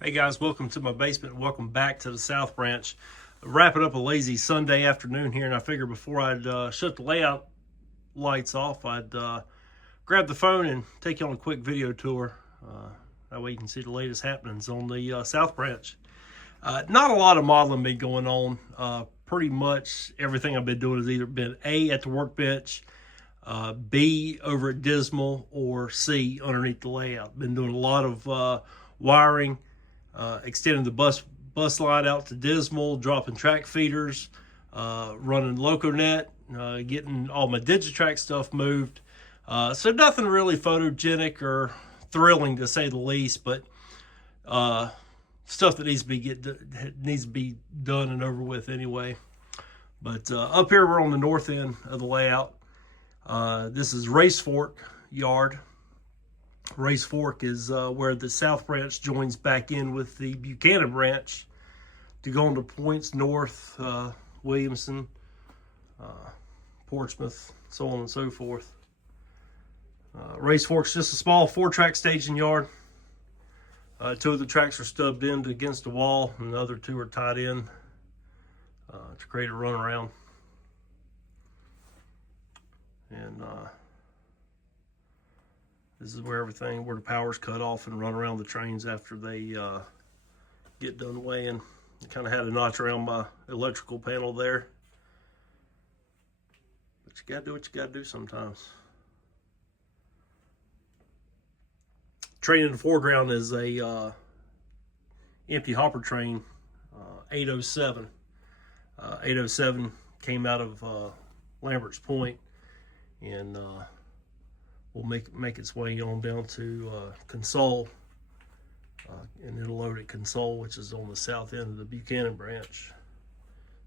Hey guys, welcome to my basement. Welcome back to the South Branch. Wrapping up a lazy Sunday afternoon here, and I figured before I'd shut the layout lights off, I'd grab the phone and take you on a quick video tour. That way you can see the latest happenings on the South Branch. Not a lot of modeling been going on. Pretty much everything I've been doing has either been A, at the workbench, B, over at Dismal, or C, underneath the layout. Been doing a lot of wiring, extending the bus line out to Dismal, dropping track feeders, running LocoNet, getting all my Digitrack stuff moved. So nothing really photogenic or thrilling to say the least, but stuff that needs to be done and over with anyway. But up here we're on the north end of the layout. This is Race Fork yard. Race Fork is where the South Branch joins back in with the Buchanan Branch to go into points north, Williamson, Portsmouth, so on and so forth. Race Fork's just a small 4-track staging yard. 2 of the tracks are stubbed in against the wall, and the other 2 are tied in to create a runaround. And this is where the power's cut off and run around the trains after they get done weighing. I kind of had a notch around my electrical panel there. But you gotta do what you gotta do sometimes. Train in the foreground is a empty hopper train, 807. 807 came out of Lambert's Point, and will make its way on down to Console, and it'll load at Console, which is on the south end of the Buchanan Branch,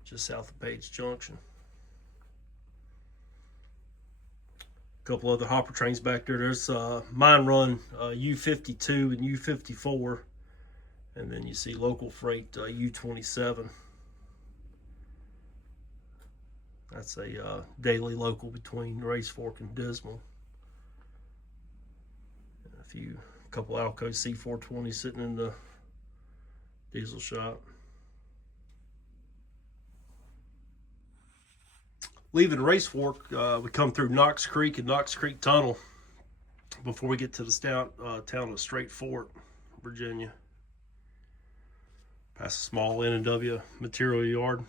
just south of Page Junction. A couple other hopper trains back there. There's mine run U52 and U54, and then you see local freight U27. That's a daily local between Race Fork and Dismal. And a couple Alco C420 sitting in the diesel shop. Leaving Race Fork, we come through Knox Creek and Knox Creek Tunnel before we get to the town of Straight Fort, Virginia. Past a small N&W material yard.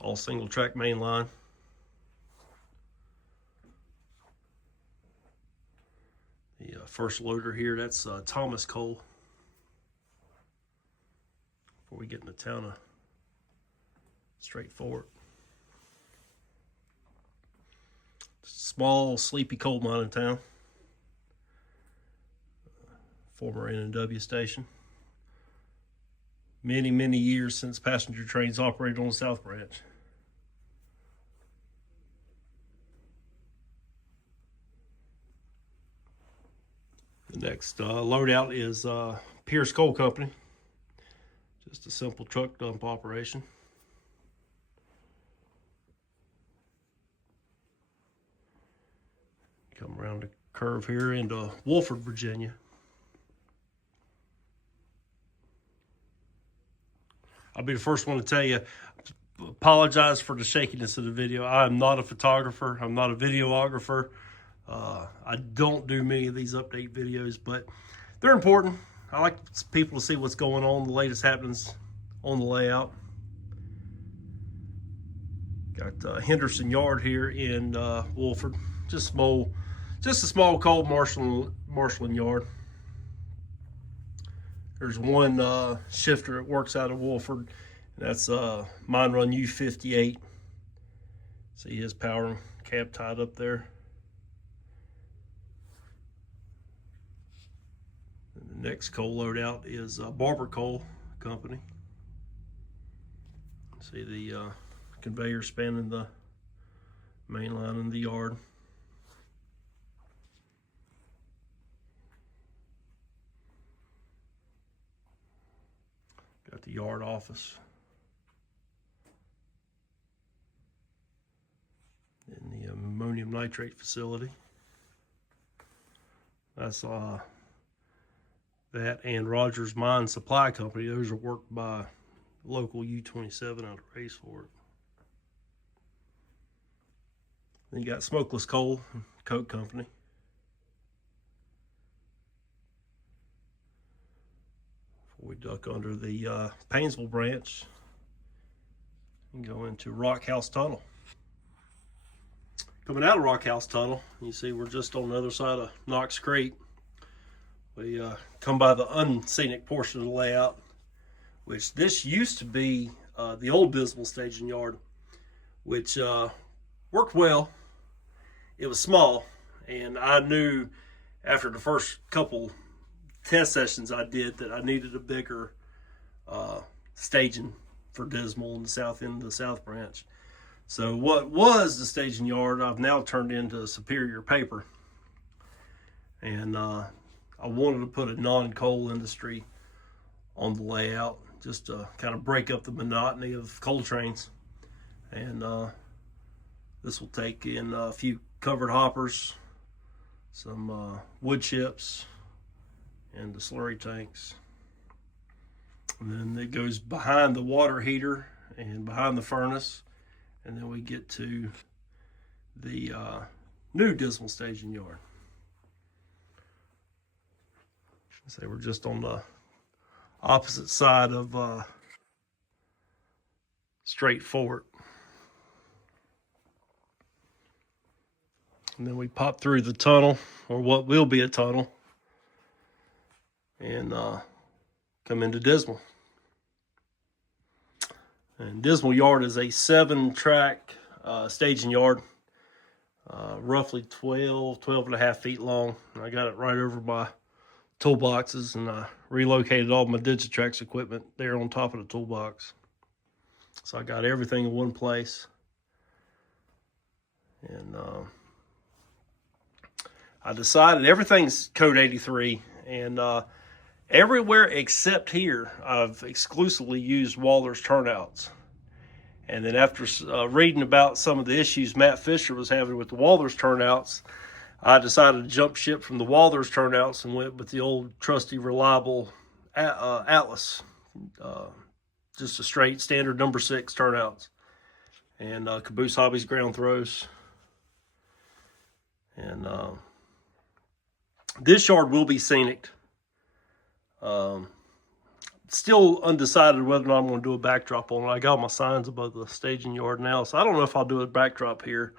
All single track main line. The first loader here, that's Thomas Coal. Before we get in the town of Straight Fort. Small, sleepy coal mine in town. Former N&W station. Many, many years since passenger trains operated on the South Branch. The next loadout is Pierce Coal Company. Just a simple truck dump operation. Come around the curve here into Wolford, Virginia. I'll be the first one to tell you, apologize for the shakiness of the video. I am not a photographer. I'm not a videographer. I don't do many of these update videos, but they're important. I like people to see what's going on, the latest happenings on the layout. Got Henderson Yard here in Wolford. Just a small coal marshalling yard. There's one shifter that works out of Wolford, and that's mine run U58. See his power cab tied up there. And the next coal loadout is Barber Coal Company. See the conveyor spanning the main line in the yard. Got the yard office. And the ammonium nitrate facility. That's that and Rogers Mine Supply Company. Those are worked by local U-27 out of Raceford. Then you got Smokeless Coal, Coke Company. Before we duck under the Paynesville branch and go into Rock House Tunnel. Coming out of Rock House Tunnel, you see we're just on the other side of Knox Creek. We come by the unscenic portion of the layout, which this used to be the old Dismal staging yard, which worked well. It was small, and I knew after the first couple test sessions I did that I needed a bigger staging for Dismal in the south end of the South Branch. So what was the staging yard, I've now turned into Superior Paper. And I wanted to put a non-coal industry on the layout, just to kind of break up the monotony of coal trains. And this will take in a few covered hoppers, some wood chips, and the slurry tanks. And then it goes behind the water heater and behind the furnace. And then we get to the new Dismal staging yard. So we're just on the opposite side of Straight Forward. And then we pop through the tunnel, or what will be a tunnel, and come into Dismal. And Dismal Yard is a 7-track staging yard, roughly 12 and a half feet long. I got it right over my toolboxes, and I relocated all my Digitrax equipment there on top of the toolbox. So I got everything in one place. And I decided everything's code 83, and everywhere except here, I've exclusively used Walther's turnouts. And then after reading about some of the issues Matt Fisher was having with the Walther's turnouts, I decided to jump ship from the Walther's turnouts and went with the old trusty, reliable Atlas. Just a straight standard number 6 turnouts. And Caboose Hobbies ground throws. And this yard will be scenic. Still undecided whether or not I'm going to do a backdrop on it. I got my signs above the staging yard now, so I don't know if I'll do a backdrop here.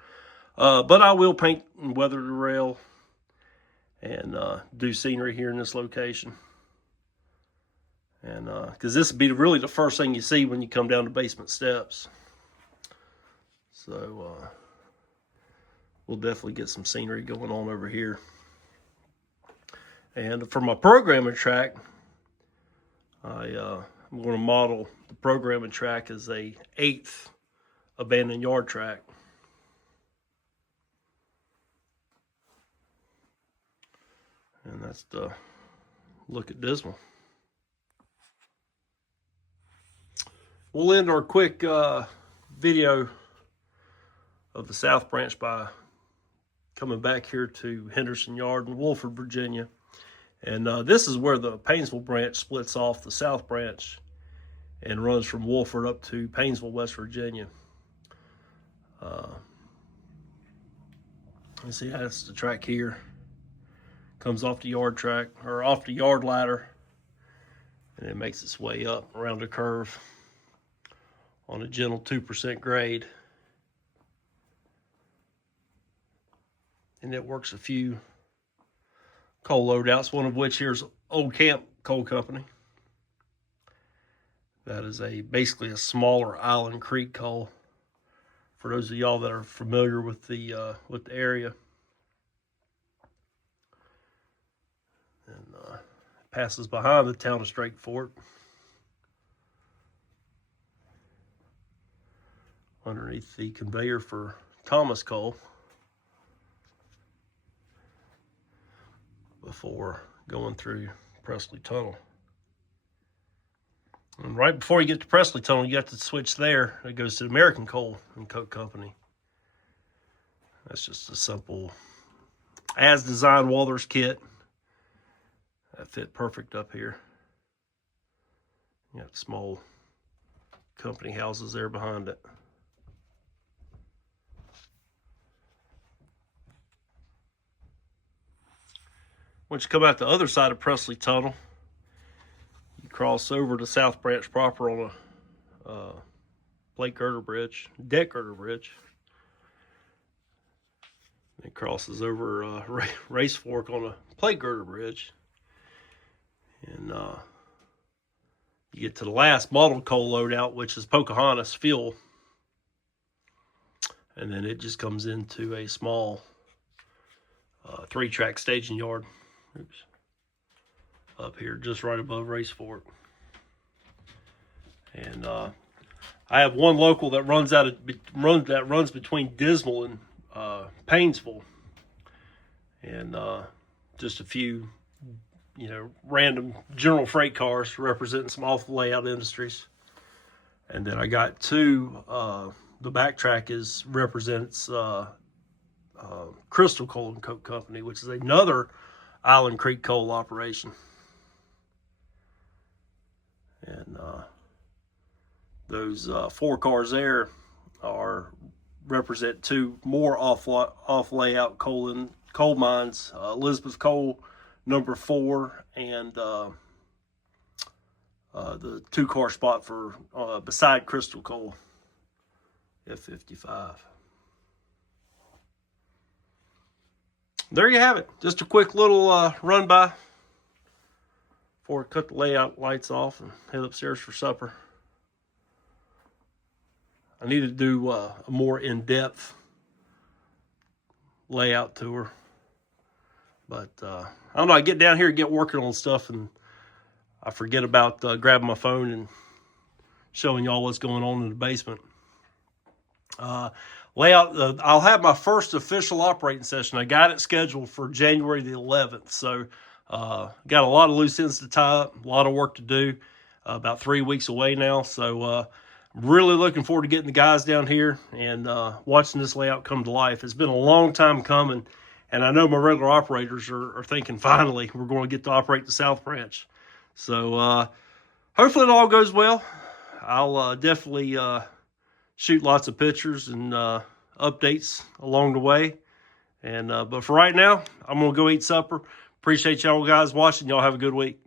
But I will paint and weather the rail and do scenery here in this location. And because this would be really the first thing you see when you come down the basement steps. So we'll definitely get some scenery going on over here. And for my programming track, I'm going to model the programming track as a 8th abandoned yard track. And that's the look at Dismal. We'll end our quick video of the South Branch by coming back here to Henderson Yard in Wolford, Virginia. And this is where the Paynesville branch splits off the South Branch and runs from Wolford up to Paynesville, West Virginia. You see, that's the track here. Comes off the yard track, or off the yard ladder, and it makes its way up around the curve on a gentle 2% grade. And it works a few coal loadouts, one of which here's Old Camp Coal Company. That is basically a smaller Island Creek coal. For those of y'all that are familiar with the area. And passes behind the town of Straight Forward. Underneath the conveyor for Thomas Coal. Before going through Presley Tunnel. And right before you get to Presley Tunnel, you have to switch there. It goes to the American Coal and Coke Company. That's just a simple as designed Walther's kit. That fit perfect up here. You got small company houses there behind it. Once you come out the other side of Presley Tunnel, you cross over to South Branch proper on a plate girder bridge, deck girder bridge. It crosses over Race Fork on a plate girder bridge. And you get to the last model coal loadout, which is Pocahontas Fuel. And then it just comes into a small 3-track staging yard. Oops. Up here, just right above Race Fork. And I have one local that runs between Dismal and Paynesville, and just a few, random general freight cars representing some off-layout industries. And then I got two. The backtrack represents Crystal Coal and Coke Company, which is another Island Creek coal operation. And those 4 cars there represent 2 more off-layout coal mines, Elizabeth Coal number 4, and the 2-car spot for beside Crystal Coal, F55. There you have it. Just a quick little run by before I cut the layout lights off and head upstairs for supper. I need to do a more in-depth layout tour. But I don't know, I get down here and get working on stuff and I forget about grabbing my phone and showing y'all what's going on in the basement. Layout, I'll have my first official operating session. I got it scheduled for January the 11th. So got a lot of loose ends to tie up, a lot of work to do. About 3 weeks away now. So really looking forward to getting the guys down here and watching this layout come to life. It's been a long time coming, and I know my regular operators are thinking, finally, we're going to get to operate the South Branch. So hopefully it all goes well. I'll definitely shoot lots of pictures and updates along the way. And but for right now, I'm going to go eat supper. Appreciate y'all guys watching. Y'all have a good week.